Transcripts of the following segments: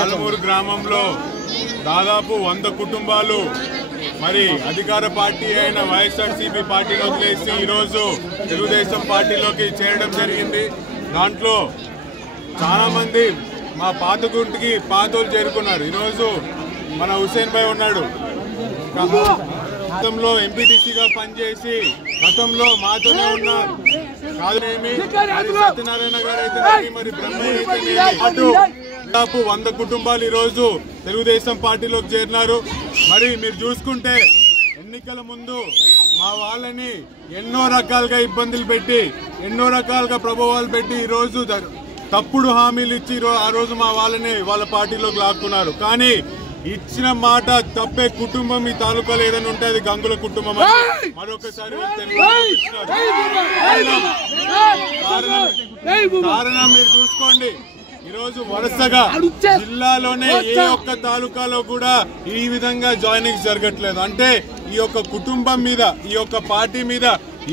ఆలమూరు గ్రామంలో దాదాపు 100 కుటుంబాలు మరి అధికార పార్టీ అయిన వైఎస్ఆర్సీపీ పార్టీని వదిలేసి ఈరోజు తెలుగుదేశం పార్టీలోకి చేరడం జరిగింది. దాంట్లో చాలా మంది మా పాత గుంటికి పాతోలు చేరుకున్నారు. ఈరోజు మన హుసేన్ భాయ్ ఉన్నాడు, గతంలో ఎంపీటీసీగా పనిచేసి గతంలో మాతోనే ఉన్నారు. కాదునేమి సత్యనారాయణ గారు అయితే మరి బ్రహ్మయ్య అయితే అటు దాదాపు 100 కుటుంబాలు ఈరోజు తెలుగుదేశం పార్టీలోకి చేరినారు. మరి మీరు చూసుకుంటే ఎన్నికల ముందు మా వాళ్ళని ఎన్నో రకాలుగా ఇబ్బందులు పెట్టి ఎన్నో రకాలుగా ప్రభావాలు పెట్టి ఈరోజు తప్పుడు హామీలు ఇచ్చి ఆ రోజు మా వాళ్ళని వాళ్ళ పార్టీలోకి లాక్కున్నారు. కానీ ఇచ్చిన మాట తప్పే కుటుంబం ఈ తాలూకాలో ఏదైనా ఉంటే అది గంగుల కుటుంబం అని మరొకసారి కారణం మీరు చూసుకోండి. ఈరోజు వరుసగా జిల్లాలోనే ఏ ఒక్క తాలూకాలో కూడా ఈ విధంగా జాయినింగ్స్ జరగట్లేదు. అంటే ఈ యొక్క కుటుంబం మీద ఈ యొక్క పార్టీ మీద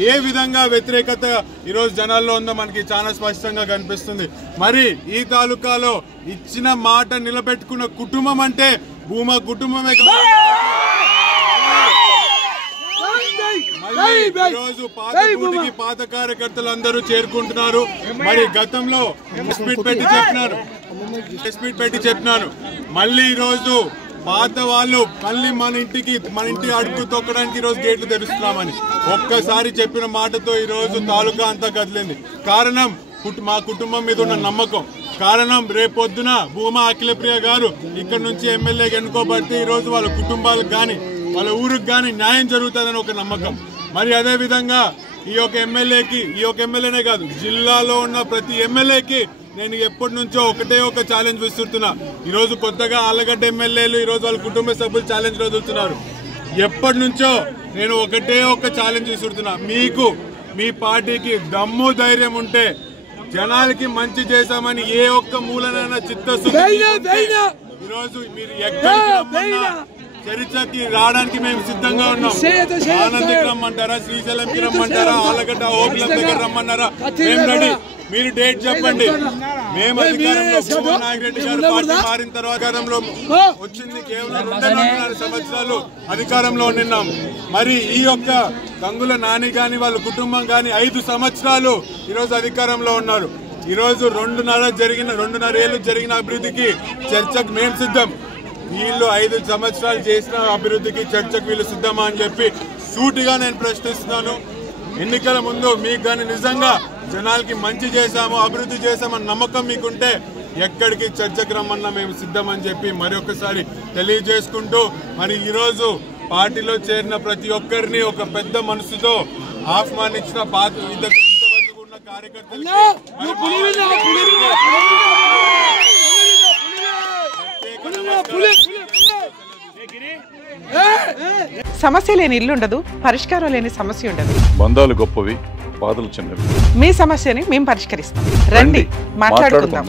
ఏ విధంగా వ్యతిరేకత ఈరోజు జనాల్లో ఉందో మనకి చాలా స్పష్టంగా కనిపిస్తుంది. మరి ఈ తాలూకాలో ఇచ్చిన మాట నిలబెట్టుకున్న కుటుంబం అంటే భూమా కుటుంబమే. ఈరోజు పాత గుడికి పాత కార్యకర్తలు అందరూ చేరుకుంటున్నారు. మరి గతంలో స్పీడ్ పెట్టి చెప్పినాను మళ్ళీ ఈరోజు పాత వాళ్ళు మళ్ళీ మన ఇంటి అడుగు తొక్కడానికి ఈరోజు గేట్లు తెరుస్తున్నామని ఒక్కసారి చెప్పిన మాటతో ఈరోజు తాలూకా అంతా కదిలింది. కారణం మా కుటుంబం మీద ఉన్న నమ్మకం. కారణం రేపొద్దున భూమా అఖిలప్రియ గారు ఇక్కడ నుంచి ఎమ్మెల్యేగా ఎన్నుకోబడితే ఈరోజు వాళ్ళ కుటుంబాలకు కానీ వాళ్ళ ఊరికి కానీ న్యాయం జరుగుతుందని ఒక నమ్మకం. మరి అదే విధంగా ఈ యొక్క ఎమ్మెల్యేనే కాదు జిల్లాలో ఉన్న ప్రతి ఎమ్మెల్యేకి నేను ఎప్పటి నుంచో ఒక ఛాలెంజ్ విసురుతున్నా. ఈరోజు కొత్తగా ఆలగడ్డ ఎమ్మెల్యేలు ఈరోజు వాళ్ళ కుటుంబ సభ్యులు ఛాలెంజ్ వదులుతున్నారు. ఎప్పటి నుంచో నేను ఒక ఛాలెంజ్ విసురుతున్నా. మీకు మీ పార్టీకి దమ్ము ధైర్యం ఉంటే జనాలకి మంచి చేశామని ఏ ఒక్క మూలనైనా చిత్తశుద్ధి ఈరోజు మీరు ఎక్కడికి చరిత్రకి రావడానికి మేము సిద్ధంగా ఉన్నాం. ఆనందకి రమ్మంటారా, శ్రీశైలంకి రమ్మంటారా, ఆలగడ్డ ఓపిలం దగ్గర రమ్మన్నారా, మేము రెడీ. మీరు డేట్ చెప్పండి. మేము అధికారంలో నాగిరెడ్డి గారు పార్టీ మారిన తర్వాత వచ్చింది కేవలం 2.5 సంవత్సరాలు అధికారంలో నిన్నాం. మరి ఈ యొక్క గంగుల నాని గాని వాళ్ళ కుటుంబం గాని 5 సంవత్సరాలు ఈరోజు అధికారంలో ఉన్నారు. ఈరోజు 2.5 ఏళ్ళు జరిగిన అభివృద్ధికి చర్చకు మేము సిద్ధం. వీళ్ళు 5 సంవత్సరాలు చేసిన అభివృద్ధికి చర్చకు వీళ్ళు సిద్ధమా అని చెప్పి సూటిగా నేను ప్రశ్నిస్తున్నాను. ఎన్నికల ముందు మీకు కానీ నిజంగా జనాలకి మంచి చేశాము, అభివృద్ధి చేశామని నమ్మకం మీకుంటే ఎక్కడికి చర్చకు రమ్మన్నా మేము సిద్ధమని చెప్పి మరొకసారి తెలియజేసుకుంటూ మరి ఈరోజు పార్టీలో చేరిన ప్రతి ఒక్కరిని ఒక పెద్ద మనసుతో ఆహ్వానించిన ఇంతవరకు ఉన్న కార్యకర్తలు సమస్య లేని ఇల్లు ఉండదు, పరిష్కారం లేని సమస్య ఉండదు. బంధాలు గొప్పవి, బాధలు చిన్నవి. మీ సమస్యని మేము పరిష్కరిస్తాం. రండి మాట్లాడుకుందాం.